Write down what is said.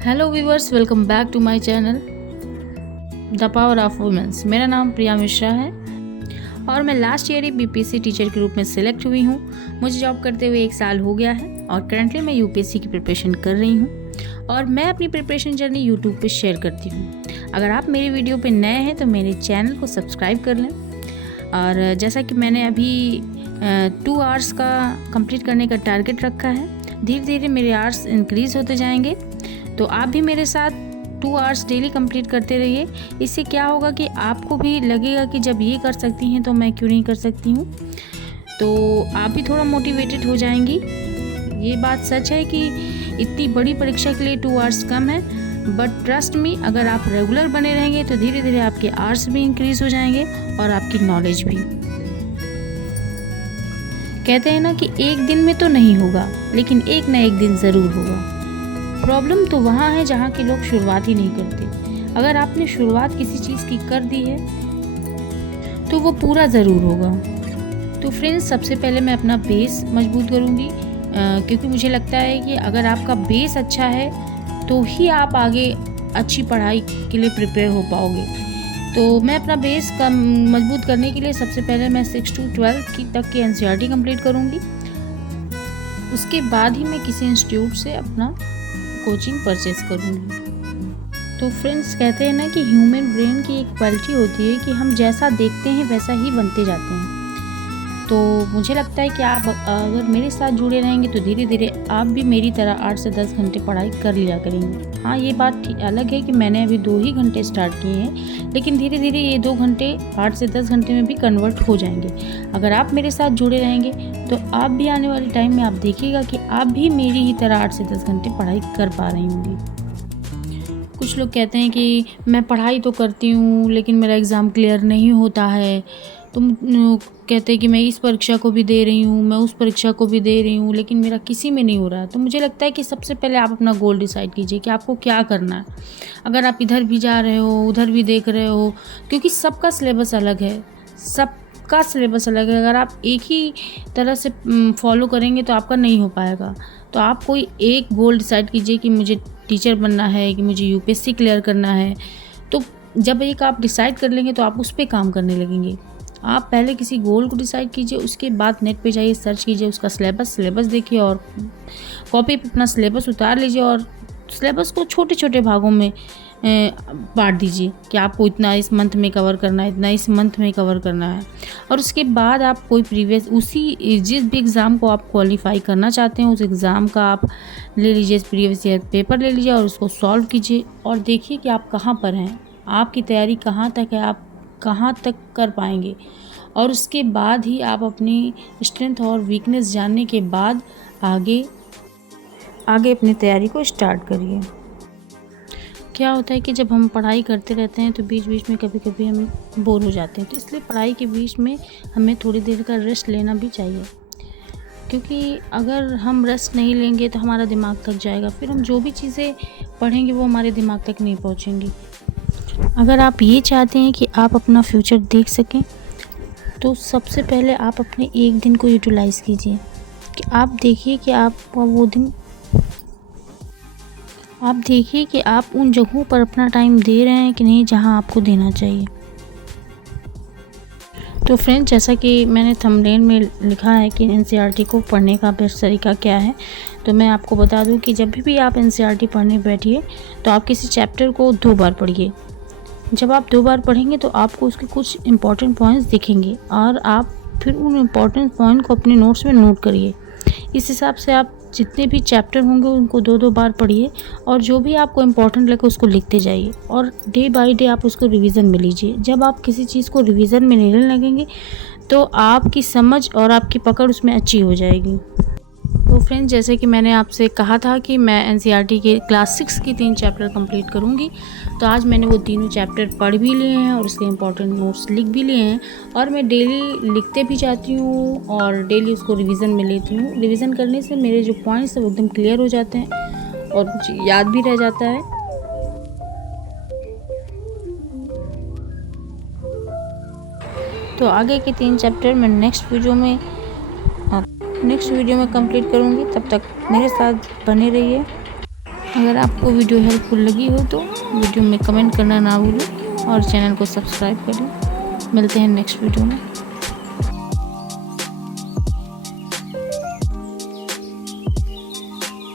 Hello viewers, welcome back to my channel the power of womens. मेरा नाम प्रिया मिश्रा है और मैं लास्ट ईयर ही बीपीएससी टीचर के रूप में सिलेक्ट हुई हूँ। मुझे जॉब करते हुए 1 साल हो गया है और करंटली मैं यूपीएससी की प्रिपरेशन कर रही हूँ और मैं अपनी प्रिपरेशन जर्नी यूट्यूब पे शेयर करती हूँ। अगर आप मेरी वीडियो पे नए हैं तो मेरे चैनल को सब्सक्राइब कर लें। और जैसा कि मैंने अभी 2 आवर्स का कंप्लीट करने का टारगेट रखा है, धीरे धीरे मेरे आवर्स इंक्रीज़ होते जाएंगे। तो आप भी मेरे साथ 2 आवर्स डेली कंप्लीट करते रहिए। इससे क्या होगा कि आपको भी लगेगा कि जब ये कर सकती हैं तो मैं क्यों नहीं कर सकती हूँ। तो आप भी थोड़ा मोटिवेटेड हो जाएंगी। ये बात सच है कि इतनी बड़ी परीक्षा के लिए 2 आवर्स कम है, बट ट्रस्ट मी, अगर आप रेगुलर बने रहेंगे तो धीरे धीरे आपके आवर्स भी इंक्रीज़ हो जाएंगे और आपकी नॉलेज भी। कहते हैं ना कि एक दिन में तो नहीं होगा, लेकिन एक ना एक दिन ज़रूर होगा। प्रॉब्लम तो वहाँ है जहाँ के लोग शुरुआत ही नहीं करते। अगर आपने शुरुआत किसी चीज़ की कर दी है तो वो पूरा ज़रूर होगा। तो फ्रेंड्स, सबसे पहले मैं अपना बेस मजबूत करूँगी, क्योंकि मुझे लगता है कि अगर आपका बेस अच्छा है तो ही आप आगे अच्छी पढ़ाई के लिए प्रिपेयर हो पाओगे। तो मैं अपना बेस मजबूत करने के लिए सबसे पहले मैं 6 to 12 तक की एनसीईआरटी कंप्लीट करूँगी। उसके बाद ही मैं किसी इंस्टीट्यूट से अपना कोचिंग परचेज करूँगी। तो फ्रेंड्स, कहते हैं ना कि ह्यूमन ब्रेन की एक क्वालिटी होती है कि हम जैसा देखते हैं वैसा ही बनते जाते हैं। तो मुझे लगता है कि आप अगर मेरे साथ जुड़े रहेंगे तो धीरे धीरे आप भी मेरी तरह 8 से 10 घंटे पढ़ाई कर लिया करेंगे। हाँ, ये बात अलग है कि मैंने अभी 2 ही घंटे स्टार्ट किए हैं, लेकिन धीरे धीरे ये 2 घंटे 8 से 10 घंटे में भी कन्वर्ट हो जाएंगे। अगर आप मेरे साथ जुड़े रहेंगे तो आप भी आने वाले टाइम में आप देखिएगा कि आप भी मेरी ही तरह 8 से 10 घंटे पढ़ाई कर पा रही होंगी। कुछ लोग कहते हैं कि मैं पढ़ाई तो करती हूँ लेकिन मेरा एग्ज़ाम क्लियर नहीं होता है। तुम कहते हैं कि मैं इस परीक्षा को भी दे रही हूँ, मैं उस परीक्षा को भी दे रही हूँ, लेकिन मेरा किसी में नहीं हो रहा है। तो मुझे लगता है कि सबसे पहले आप अपना गोल डिसाइड कीजिए कि आपको क्या करना है। अगर आप इधर भी जा रहे हो, उधर भी देख रहे हो, क्योंकि सबका सिलेबस अलग है, सबका सिलेबस अलग है। अगर आप एक ही तरह से फॉलो करेंगे तो आपका नहीं हो पाएगा। तो आप कोई एक गोल डिसाइड कीजिए कि मुझे टीचर बनना है, कि मुझे यूपीएससी क्लियर करना है। तो जब एक आप डिसाइड कर लेंगे तो आप उस पर काम करने लगेंगे। आप पहले किसी गोल को डिसाइड कीजिए, उसके बाद नेट पे जाइए, सर्च कीजिए उसका सिलेबस देखिए और कॉपी पे अपना सिलेबस उतार लीजिए और सिलेबस को छोटे छोटे भागों में बांट दीजिए कि आपको इतना इस मंथ में कवर करना है, इतना इस मंथ में कवर करना है। और उसके बाद आप कोई प्रीवियस जिस भी एग्ज़ाम को आप क्वालिफाई करना चाहते हैं उस एग्ज़ाम का आप ले लीजिए, प्रीवियस ईयर पेपर ले लीजिए और उसको सॉल्व कीजिए और देखिए कि आप कहाँ पर हैं, आपकी तैयारी कहाँ तक है, आप कहाँ तक कर पाएंगे। और उसके बाद ही आप अपनी स्ट्रेंथ और वीकनेस जानने के बाद आगे अपनी तैयारी को स्टार्ट करिए। क्या होता है कि जब हम पढ़ाई करते रहते हैं तो बीच बीच में कभी कभी हम बोर हो जाते हैं, तो इसलिए पढ़ाई के बीच में हमें थोड़ी देर का रेस्ट लेना भी चाहिए, क्योंकि अगर हम रेस्ट नहीं लेंगे तो हमारा दिमाग थक जाएगा, फिर हम जो भी चीज़ें पढ़ेंगे वो हमारे दिमाग तक नहीं पहुँचेंगी। अगर आप ये चाहते हैं कि आप अपना फ्यूचर देख सकें तो सबसे पहले आप अपने एक दिन को यूटिलाइज़ कीजिए कि आप देखिए कि आप उन जगहों पर अपना टाइम दे रहे हैं कि नहीं जहां आपको देना चाहिए। तो फ्रेंड्स, जैसा कि मैंने थंबनेल में लिखा है कि एनसीईआरटी को पढ़ने का बेस्ट तरीका क्या है, तो मैं आपको बता दूं कि जब भी आप एनसीईआरटी पढ़ने बैठिए तो आप किसी चैप्टर को 2 बार पढ़िए। जब आप 2 बार पढ़ेंगे तो आपको उसके कुछ इंपॉर्टेंट पॉइंट्स दिखेंगे और आप फिर उन इम्पॉर्टेंट पॉइंट को अपने नोट्स में नोट करिए। इस हिसाब से आप जितने भी चैप्टर होंगे उनको 2-2 बार पढ़िए और जो भी आपको इम्पोर्टेंट लगे उसको लिखते जाइए और डे बाय डे आप उसको रिवीजन में लीजिए। जब आप किसी चीज़ को रिवीजन में लेने लगेंगे तो आपकी समझ और आपकी पकड़ उसमें अच्छी हो जाएगी। तो फ्रेंड्स, जैसे कि मैंने आपसे कहा था कि मैं एनसीईआरटी के क्लास 6 की 3 चैप्टर कंप्लीट करूंगी, तो आज मैंने वो तीनों चैप्टर पढ़ भी लिए हैं और उसके इम्पोर्टेंट नोट्स लिख भी लिए हैं और मैं डेली लिखते भी जाती हूँ और डेली उसको रिवीजन में लेती हूँ। रिवीजन करने से मेरे जो पॉइंट्स हैं वो एकदम क्लियर हो जाते हैं और मुझे याद भी रह जाता है। तो आगे के 3 चैप्टर मैं नेक्स्ट वीडियो में कंप्लीट करूँगी। तब तक मेरे साथ बने रहिए। अगर आपको वीडियो हेल्पफुल लगी हो तो वीडियो में कमेंट करना ना भूलें और चैनल को सब्सक्राइब करें। मिलते हैं नेक्स्ट वीडियो में।